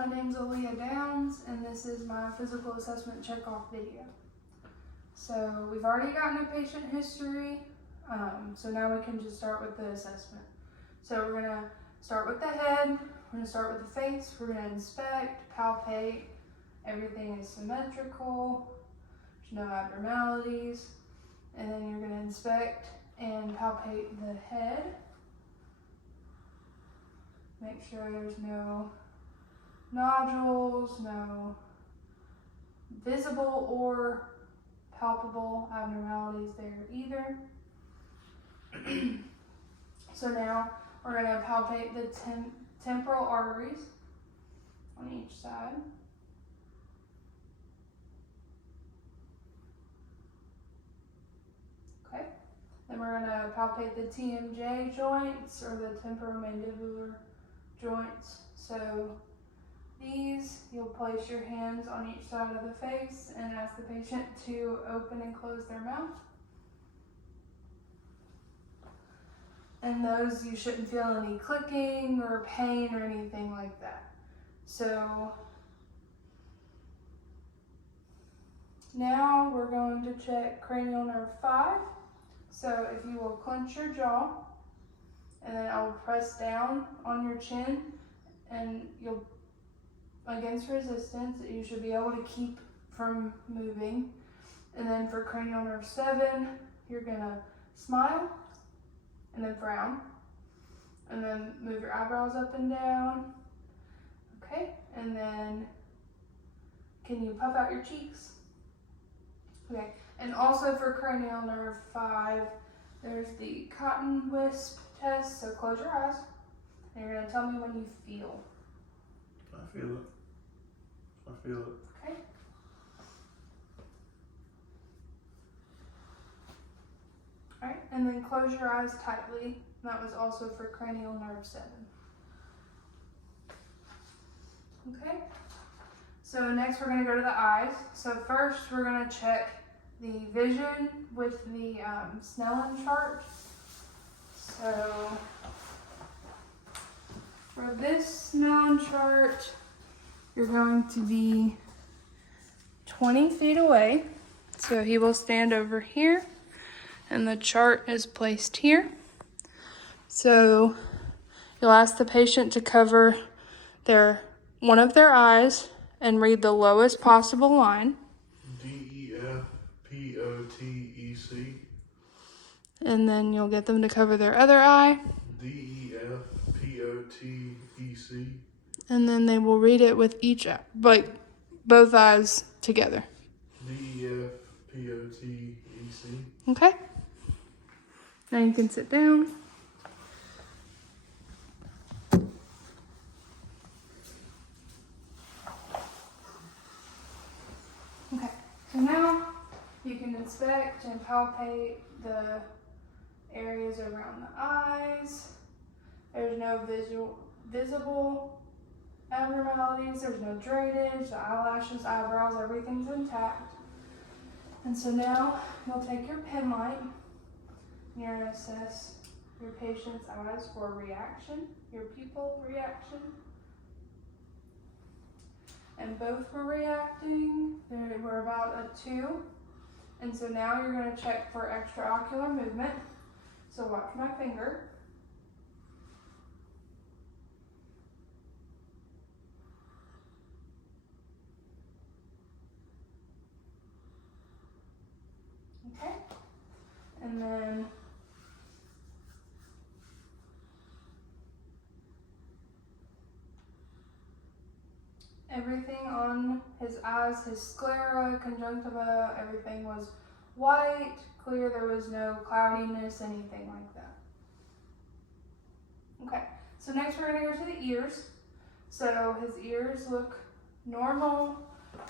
My name's Aaliyah Downs, and this is my physical assessment checkoff video. So we've already gotten a patient history, so now we can just start with the assessment. So we're gonna start with the head, we're gonna start with the face, we're gonna inspect, palpate, everything is symmetrical, there's no abnormalities, and then you're gonna inspect and palpate the head. Make sure there's no nodules, no visible or palpable abnormalities there either. So now we're going to palpate the temporal arteries on each side. Okay, then we're going to palpate the TMJ joints, or the temporomandibular joints. So these, you'll place your hands on each side of the face and ask the patient to open and close their mouth. And those, you shouldn't feel any clicking or pain or anything like that. So now we're going to check cranial nerve 5. So if you will clench your jaw, and then I'll press down on your chin, and you'll, against resistance, you should be able to keep from moving. And then for cranial nerve 7, you're gonna smile and then frown, and then move your eyebrows up and down. Okay, and then can you puff out your cheeks? Okay, and also for cranial nerve 5, there's the cotton wisp test. So close your eyes, and you're gonna tell me when you feel. I feel it. I feel it. Okay. All right, and then close your eyes tightly. That was also for cranial nerve 7. Okay. So next we're going to go to the eyes. So first we're going to check the vision with the Snellen chart. So for this Snellen chart, you're going to be 20 feet away. So he will stand over here, and the chart is placed here. So you'll ask the patient to cover one of their eyes and read the lowest possible line. D-E-F-P-O-T-E-C. And then you'll get them to cover their other eye. D-E-F-P-O-T-E-C. And then they will read it with each eye, like both eyes together. D-E-F-P-O-T-E-C. Okay? Now you can sit down. Okay, so now you can inspect and palpate the areas around the eyes. There's no visible abnormalities, there's no drainage, the eyelashes, eyebrows, everything's intact. And so now you'll take your pen light, and you're going to assess your patient's eyes for reaction, your pupil reaction. And both were reacting. They were about a 2. And so now you're going to check for extraocular movement. So watch my finger. Okay. And then everything on his eyes, his sclera, conjunctiva, everything was white, clear. There was no cloudiness, anything like that. Okay, so next we're going to go to the ears. So his ears look normal,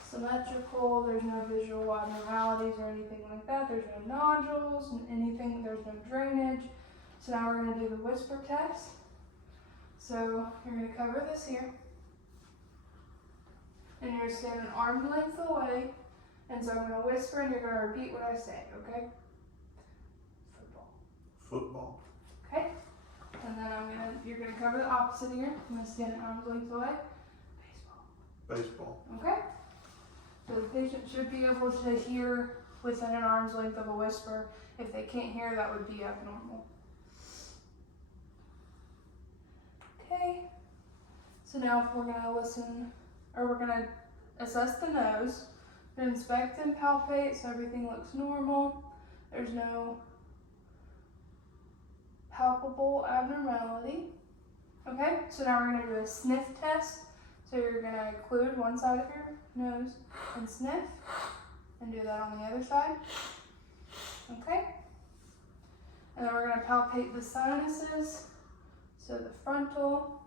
symmetrical. There's no visual abnormalities or anything like that. There's no nodules, anything. There's no drainage. So now we're going to do the whisper test. So you're going to cover this here, and you're standing arm's length away. And so I'm going to whisper, and you're going to repeat what I say, okay? Football. Football. Okay? And then you're going to cover the opposite ear. I'm going to stand arm's length away. Baseball. Baseball. Okay? So the patient should be able to hear within an arm's length of a whisper. If they can't hear, that would be abnormal. Okay, so now we're gonna listen, or we're gonna assess the nose. We're gonna inspect and palpate so everything looks normal. There's no palpable abnormality. Okay, so now we're gonna do a sniff test. So you're gonna occlude one side of your nose and sniff, and do that on the other side. Okay, and then we're gonna palpate the sinuses. So the frontal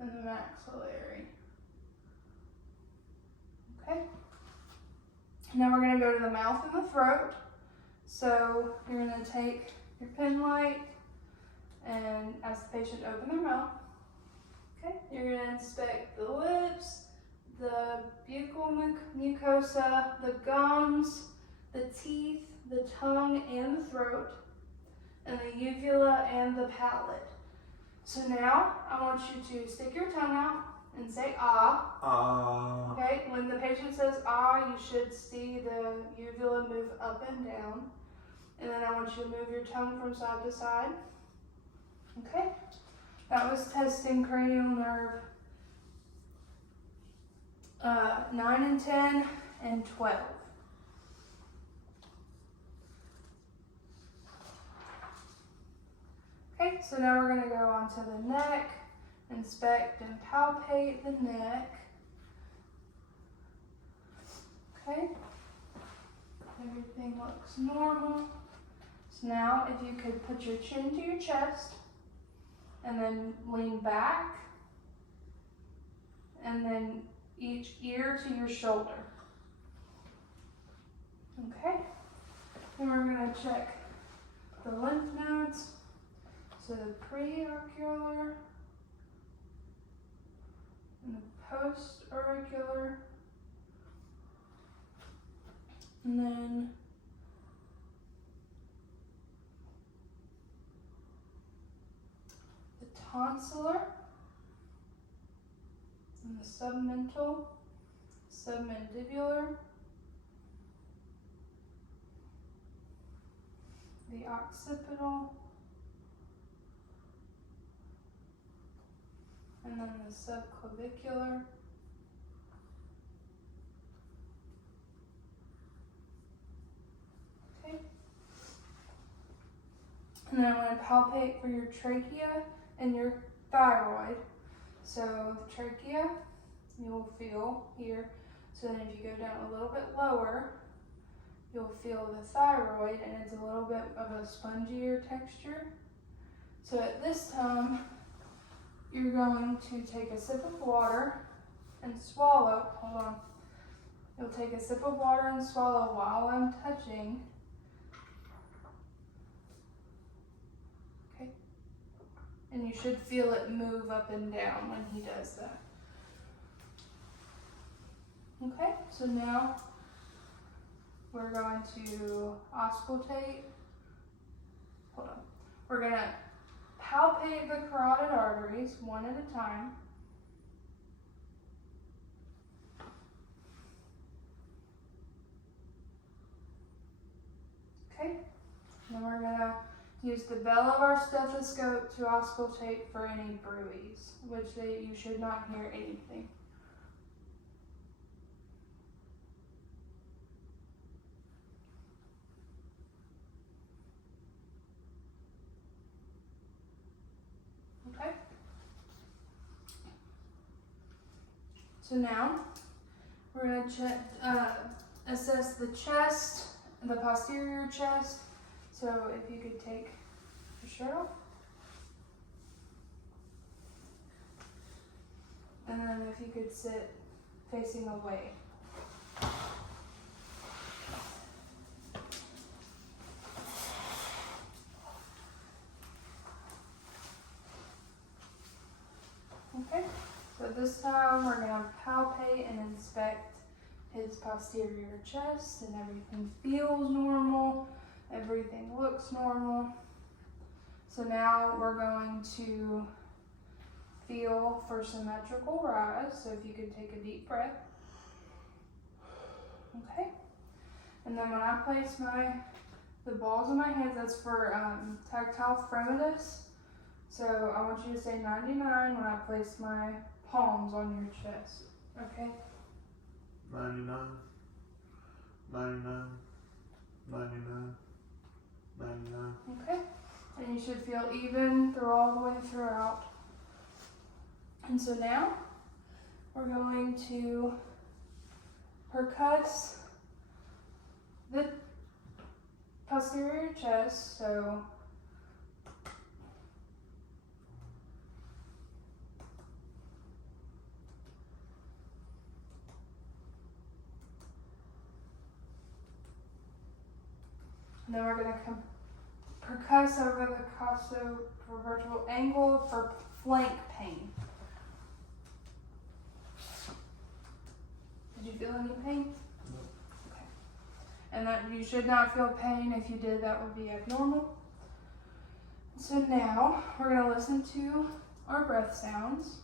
and the maxillary. Okay. Now we're going to go to the mouth and the throat. So you're going to take your pen light and as the patient opens their mouth, okay, you're going to inspect the lips, the buccal mucosa, the gums, the teeth, the tongue, and the throat, and the uvula and the palate. So now I want you to stick your tongue out and say ah. Okay, when the patient says ah, you should see the uvula move up and down. And then I want you to move your tongue from side to side. Okay, that was testing cranial nerve 9 and 10 and 12. Okay, so now we're going to go onto the neck, inspect and palpate the neck. Okay, everything looks normal. So now if you could put your chin to your chest and then lean back and then each ear to your shoulder. Okay, and we're going to check the lymph nodes. So the preauricular and the postauricular, and then the tonsillar and the submental, submandibular, the occipital, and then the subclavicular, okay. And then I'm going to palpate for your trachea and your thyroid. So the trachea, you will feel here. So then if you go down a little bit lower, you'll feel the thyroid, and it's a little bit of a spongier texture. So at this time, you're going to take a sip of water and swallow. Hold on. You'll take a sip of water and swallow while I'm touching. Okay. And you should feel it move up and down when he does that. Okay, so now we're going to auscultate. Hold on. We're going to palpate the carotid arteries one at a time. Okay, then we're going to use the bell of our stethoscope to auscultate for any bruits, which you should not hear anything. Okay. So now we're going to assess the chest, the posterior chest. So if you could take your shirt off. And then if you could sit facing away. Okay, so this time we're going to palpate and inspect his posterior chest, and everything feels normal, everything looks normal. So now we're going to feel for symmetrical rise. So if you could take a deep breath. Okay. And then when I place the balls in my hands, that's for tactile fremitus. So I want you to say 99 when I place my palms on your chest. Okay? 99, 99, 99, 99. Okay. And you should feel even through all the way throughout. And so now we're going to percuss the posterior chest. So and then we're going to percuss over the costovertebral angle for flank pain. Did you feel any pain? No. Okay. And that you should not feel pain. If you did, that would be abnormal. So now we're going to listen to our breath sounds.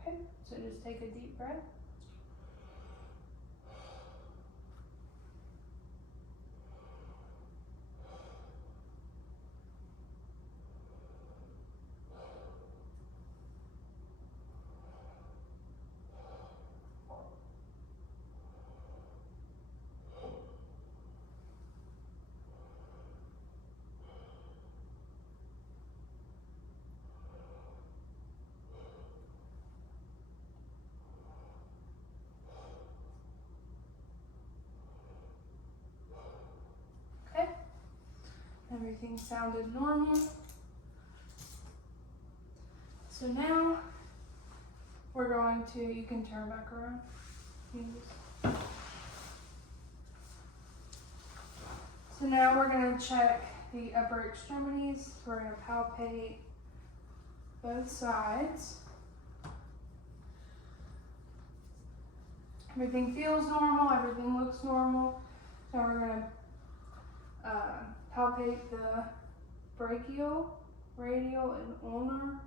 Okay, so just take a deep breath. Okay, everything sounded normal. So now we're going to, you can turn back around. So now we're going to check the upper extremities. We're going to palpate both sides. Everything feels normal, everything looks normal. So we're going to palpate the brachial, radial, and ulnar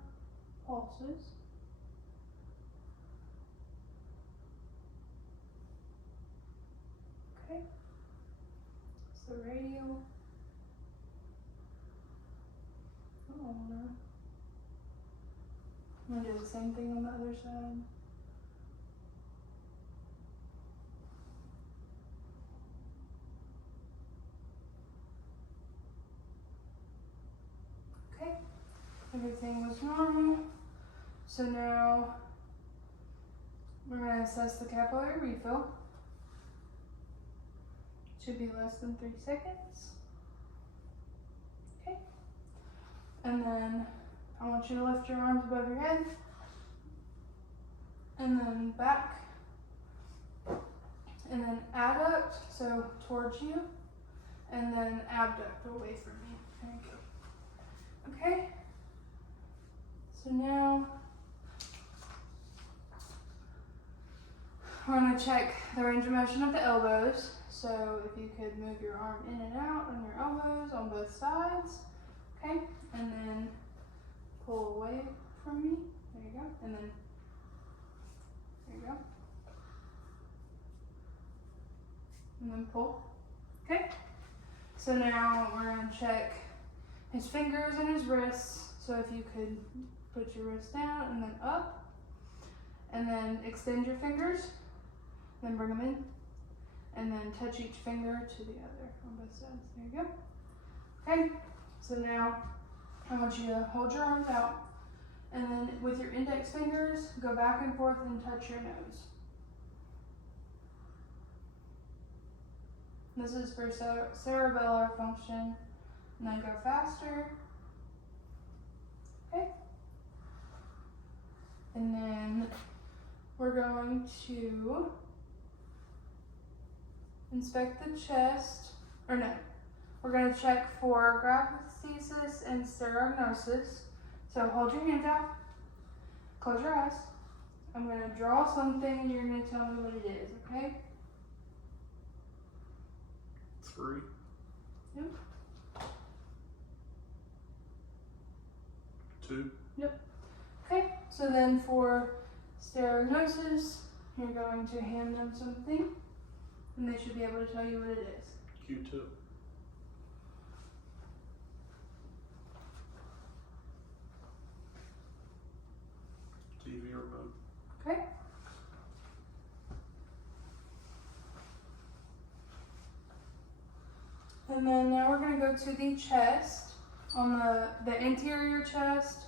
pulses. Okay, so radial, and ulnar. I'm going to do the same thing on the other side. Okay, everything was normal. So now we're going to assess the capillary refill. Should be less than 3 seconds. Okay, and then I want you to lift your arms above your head, and then back, and then adduct, so towards you, and then abduct away from me. There you go. Okay, so now we're going to check the range of motion of the elbows. So if you could move your arm in and out on your elbows on both sides. Okay, and then pull away from me. There you go. And then, there you go. And then pull. Okay, so now we're going to check his fingers and his wrists. So if you could put your wrist down and then up, and then extend your fingers, then bring them in, and then touch each finger to the other on both sides. There you go. Okay, so now I want you to hold your arms out, and then with your index fingers, go back and forth and touch your nose. This is for cerebellar function. And then go faster. Okay. And then we're going to inspect the chest, or no, we're going to check for graphesthesis and sterognosis. So hold your hands out, close your eyes. I'm going to draw something and you're going to tell me what it is, okay? 3. Yep. 2. Okay, so then for stereognosis, you're going to hand them something, and they should be able to tell you what it is. Q-tip. TV remote. Okay. And then now we're going to go to the chest, on the interior chest.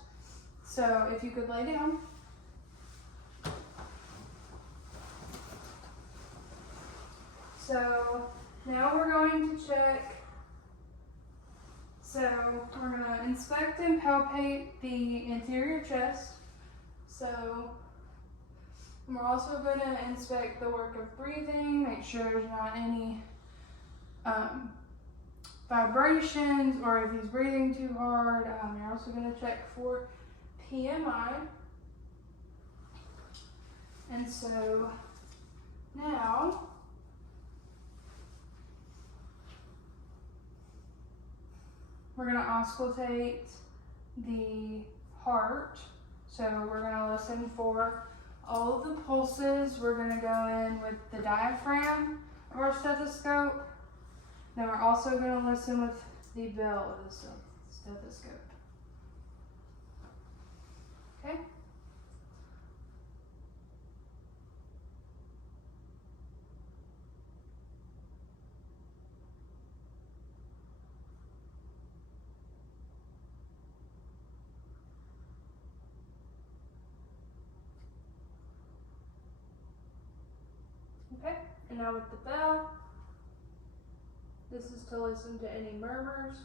So if you could lay down. So now we're going to check. So we're going to inspect and palpate the interior chest. So we're also going to inspect the work of breathing, make sure there's not any vibrations or if he's breathing too hard. You're also going to check for PMI. And so now we're going to auscultate the heart. So we're going to listen for all of the pulses. We're going to go in with the diaphragm of our stethoscope. Then we're also going to listen with the bill of the stethoscope. Okay? Okay, and now with the bell, this is to listen to any murmurs.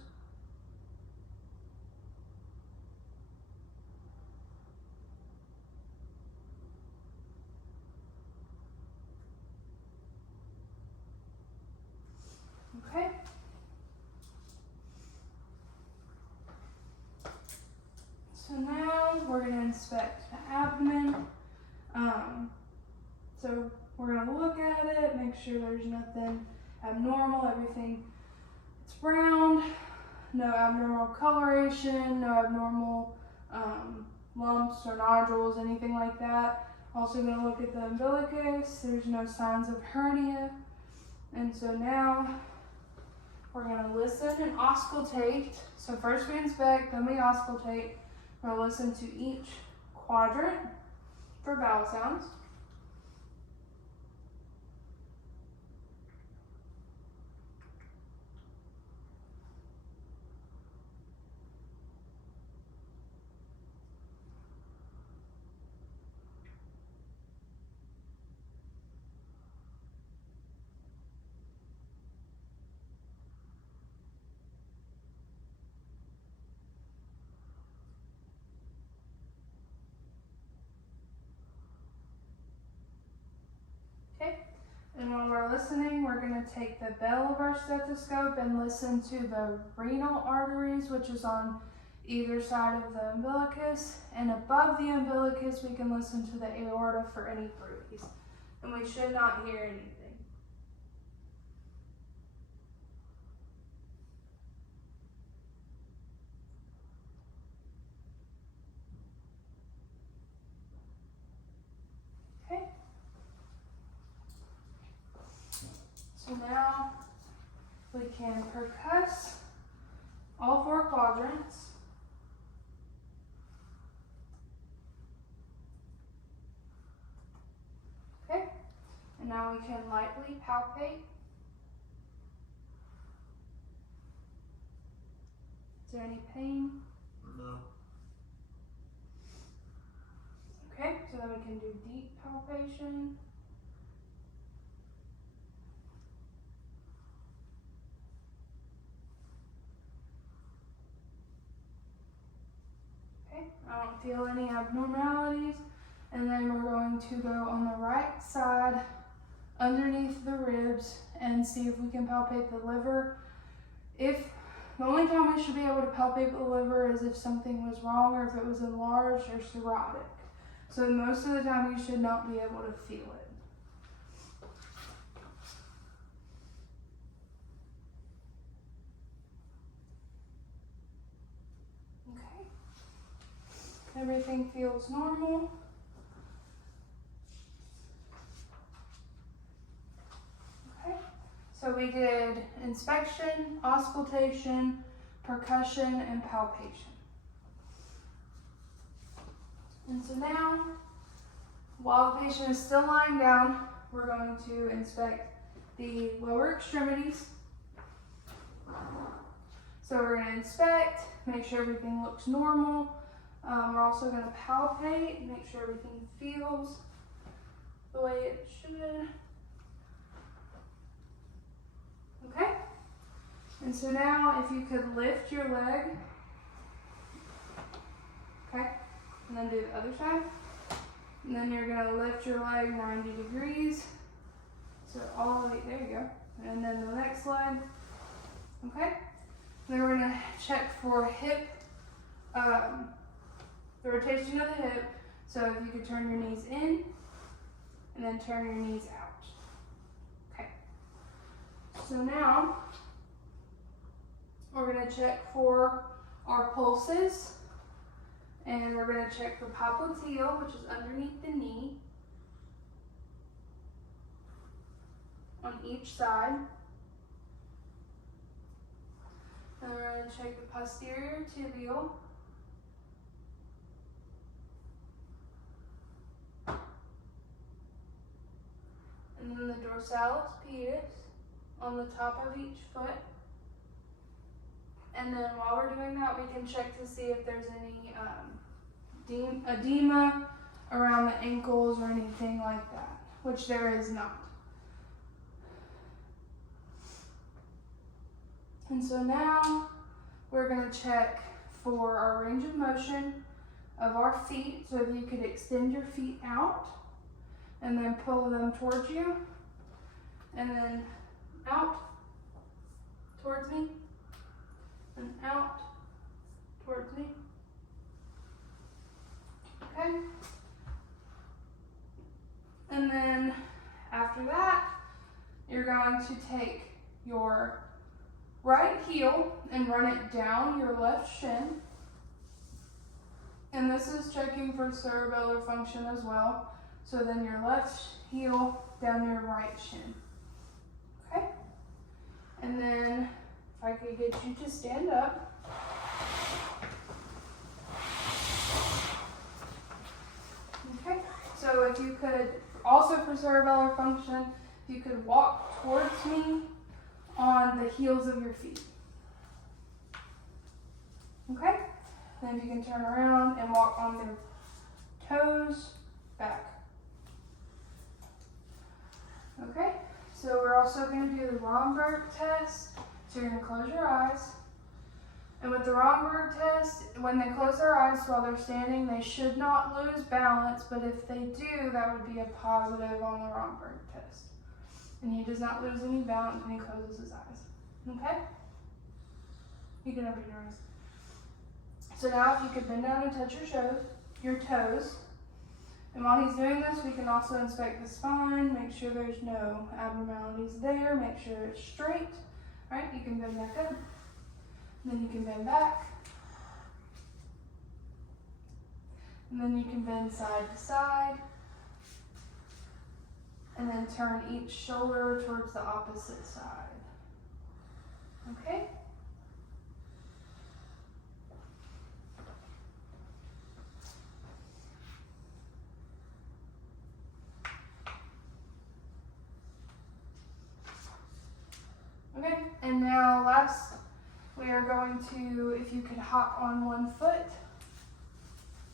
Okay. So now we're going to inspect the abdomen. So we're going to look at it, make sure there's nothing abnormal, everything it's round, no abnormal coloration, no abnormal lumps or nodules, anything like that. Also going to look at the umbilicus, there's no signs of hernia. And so now we're going to listen and auscultate. So first we inspect, then we auscultate. We're going to listen to each quadrant for vowel sounds. Okay, and while we're listening, we're going to take the bell of our stethoscope and listen to the renal arteries, which is on either side of the umbilicus. And above the umbilicus, we can listen to the aorta for any bruise. And we should not hear anything. Okay. So now we can percuss all 4 quadrants. Okay, and now we can lightly palpate. Is there any pain? No. Okay, so then we can do deep palpation. Okay, I don't feel any abnormalities. And then we're going to go on the right side underneath the ribs and see if we can palpate the liver. The only time we should be able to palpate the liver is if something was wrong or if it was enlarged or cirrhotic. So most of the time you should not be able to feel it. everything feels normal. Okay, so we did inspection, auscultation, percussion, and palpation. And so now, while the patient is still lying down, we're going to inspect the lower extremities. So we're going to inspect, make sure everything looks normal. We're also going to palpate, make sure everything feels the way it should. Okay? And so now if you could lift your leg, okay? And then do the other side. And then you're going to lift your leg 90 degrees. So all the way, there you go. And then the next leg, okay? Then we're going to check for hip, the rotation of the hip. So if you could turn your knees in and then turn your knees out. Okay. So now we're going to check for our pulses. And we're going to check for popliteal, which is underneath the knee, on each side. Then we're going to check the posterior tibial. And then the dorsalis pedis on the top of each foot. And then while we're doing that, we can check to see if there's any edema around the ankles or anything like that, which there is not. And so now we're going to check for our range of motion of our feet. So if you could extend your feet out and then pull them towards you and then out towards me and out towards me. Okay. And then after that, you're going to take your right heel and run it down your left shin. And this is checking for cerebellar function as well. So then your left heel down your right shin. Okay? And then if I could get you to stand up. Okay, so if you could, also for cerebellar function, if you could walk towards me on the heels of your feet. Okay, then if you can turn around and walk on their toes back. Okay, so we're also going to do the Romberg test. So you're going to close your eyes. And with the Romberg test, when they close their eyes while they're standing, they should not lose balance, but if they do, that would be a positive on the Romberg test. And he does not lose any balance when he closes his eyes. Okay? You can open your eyes. So now if you could bend down and touch your toes. And while he's doing this, we can also inspect the spine, make sure there's no abnormalities there, make sure it's straight. All right, you can bend back up. Then you can bend back. And then you can bend side to side. And then turn each shoulder towards the opposite side. Okay? Okay, and now last, we are going to, if you could hop on one foot,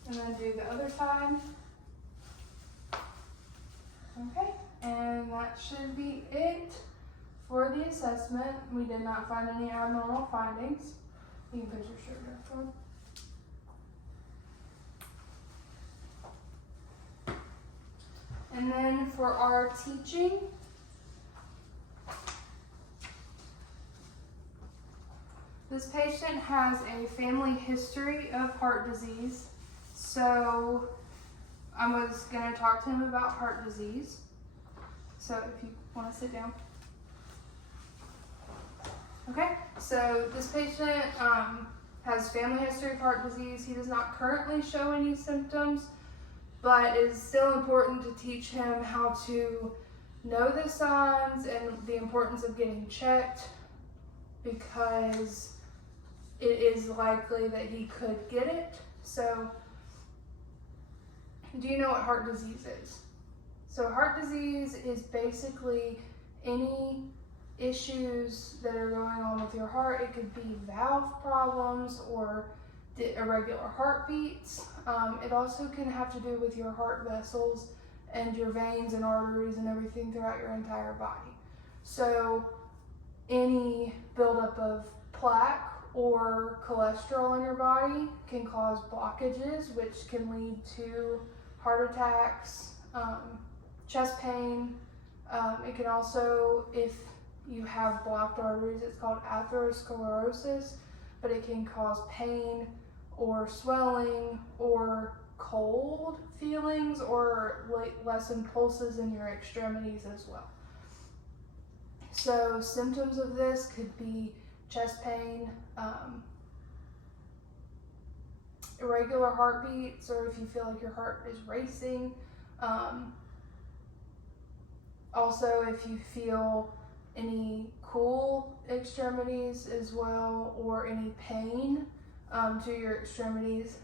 and then do the other side. Okay, and that should be it for the assessment. We did not find any abnormal findings. You can put your shirt back on. And then for our teaching, this patient has a family history of heart disease, so I was going to talk to him about heart disease. So if you want to sit down. Okay, so this patient has family history of heart disease. He does not currently show any symptoms, but it is still important to teach him how to know the signs and the importance of getting checked, because it is likely that he could get it. So, do you know what heart disease is? So heart disease is basically any issues that are going on with your heart. It could be valve problems or irregular heartbeats. It also can have to do with your heart vessels and your veins and arteries and everything throughout your entire body. So any buildup of plaque or cholesterol in your body can cause blockages, which can lead to heart attacks, chest pain. It can also, if you have blocked arteries, it's called atherosclerosis, but it can cause pain or swelling or cold feelings or lessened pulses in your extremities as well. So symptoms of this could be chest pain, irregular heartbeats, or if you feel like your heart is racing. Also, if you feel any cool extremities as well, or any pain to your extremities.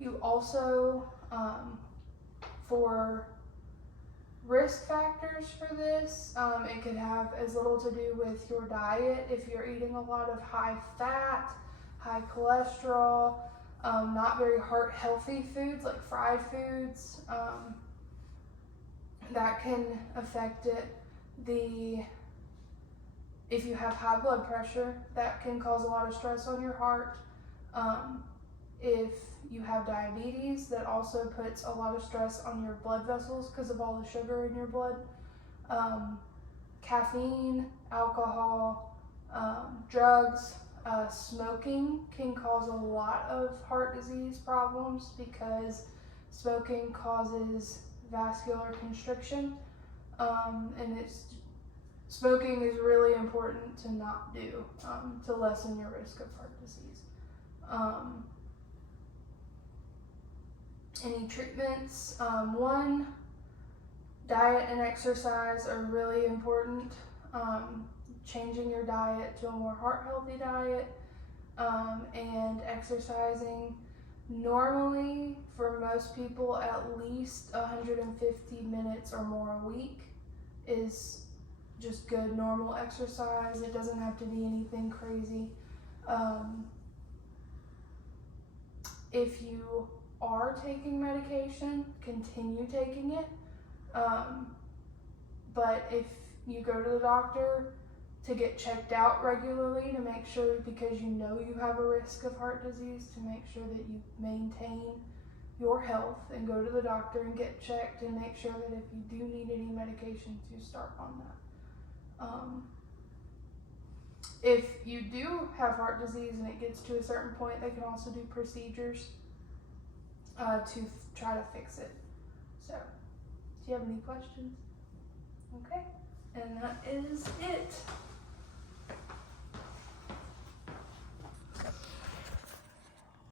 You also, for risk factors for this, it could have as little to do with your diet. If you're eating a lot of high fat, high cholesterol, not very heart healthy foods like fried foods, that can affect it. If you have high blood pressure, that can cause a lot of stress on your heart. If you have diabetes, that also puts a lot of stress on your blood vessels because of all the sugar in your blood. Caffeine, alcohol, drugs, smoking can cause a lot of heart disease problems because smoking causes vascular constriction, and smoking is really important to not do to lessen your risk of heart disease. Any treatments? One, diet and exercise are really important. Changing your diet to a more heart healthy diet, and exercising. Normally, for most people, at least 150 minutes or more a week is just good normal exercise. It doesn't have to be anything crazy. If you are taking medication, continue taking it. But if you go to the doctor to get checked out regularly to make sure, because you know you have a risk of heart disease, to make sure that you maintain your health and go to the doctor and get checked and make sure that if you do need any medication to start on that. If you do have heart disease and it gets to a certain point, they can also do procedures to try to fix it. So, do you have any questions? Okay, and that is it.